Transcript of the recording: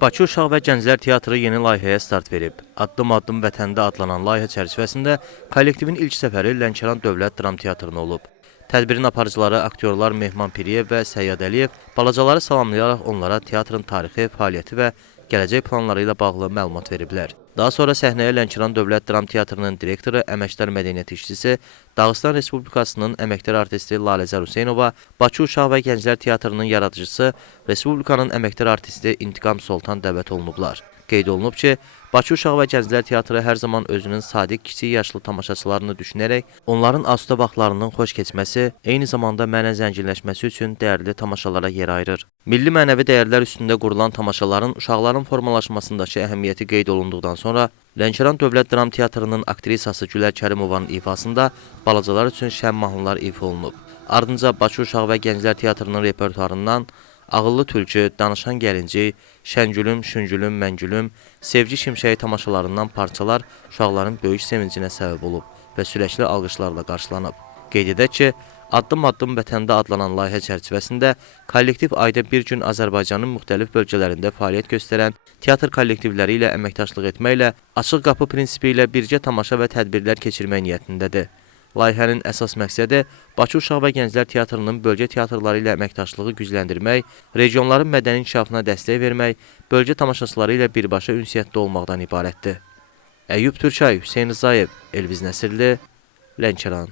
Bakı Uşaq və Gənclər Teatrı yeni layihəyə start verib. Addım-addım vətəndə adlanan layihə çərçivəsində kollektivin ilk səfəri Lənkəran Dövlət Dram Teatrına olub. Tədbirin aparıcıları aktyorlar Mehman Piriyev və Səyyad Əliyev balacaları salamlayaraq onlara teatrın tarixi, fəaliyyəti və gələcək planları ilə bağlı məlumat veriblər. Daha sonra səhnəyə Lənkəran Dövlət Dram Teatrının direktoru, əməkdar mədəniyyət işçisi, Dağıstan Respublikasının əməkdar artisti Laləzər Hüseynova, Bakı Uşaq və Gənclər Teatrının yaradıcısı, Respublikanın əməkdar artisti İntiqam Soltan dəvət olunublar. Qeyd olunub ki, Bakı Uşaq və Gənclər Teatrı hər zaman özünün sadiq kiçik yaşlı tamaşaçılarını düşünərək, onların asudə vaxtlarının xoş keçməsi, eyni zamanda mənə zənginləşməsi üçün dəyərli tamaşalara yer ayırır. Milli mənəvi dəyərlər üstündə qurulan tamaşaların uşaqların formalaşmasındakı əhəmiyyəti qeyd olunduqdan sonra, Lənkəran Dövlət Dram Teatrının aktrisası Gülər Kərimovanın ifasında balacalar üçün şən mahnılar ifa olunub. Ardınca Bakı Uşaq və Gənclər Teatrının repertuarından Ağıllı Tülkü, Danışan Gəlinci, Şəngülüm, Şüngülüm, Məngülüm, Sevgi Şimşəyi tamaşalarından parçalar uşaqların böyük sevincinə səbəb olub və sürəkli alqışlarla qarşılanıb. Qeyd edək ki, Addım-addım vətəndə adlanan layihə çərçivəsində kollektiv ayda bir gün Azərbaycanın müxtəlif bölgələrində fəaliyyət göstərən teatr kollektivləri ilə əməkdaşlıq etməklə açıq qapı prinsipi ilə birgə tamaşa və tədbirlər keçirmək niyyətindədir. Layihənin əsas məqsədi Bakı Uşaq və Gənclər Teatrının bölgə teatrları ilə əməkdaşlığı gücləndirmək, regionların mədəni inkişafına dəstək vermək, bölgə tamaşaçıları ilə birbaşa ünsiyyətdə olmaqdan ibarətdir. Əyyub Türkay, Hüseyn Rzayev, Elviz Nəsirli, Lənkəran.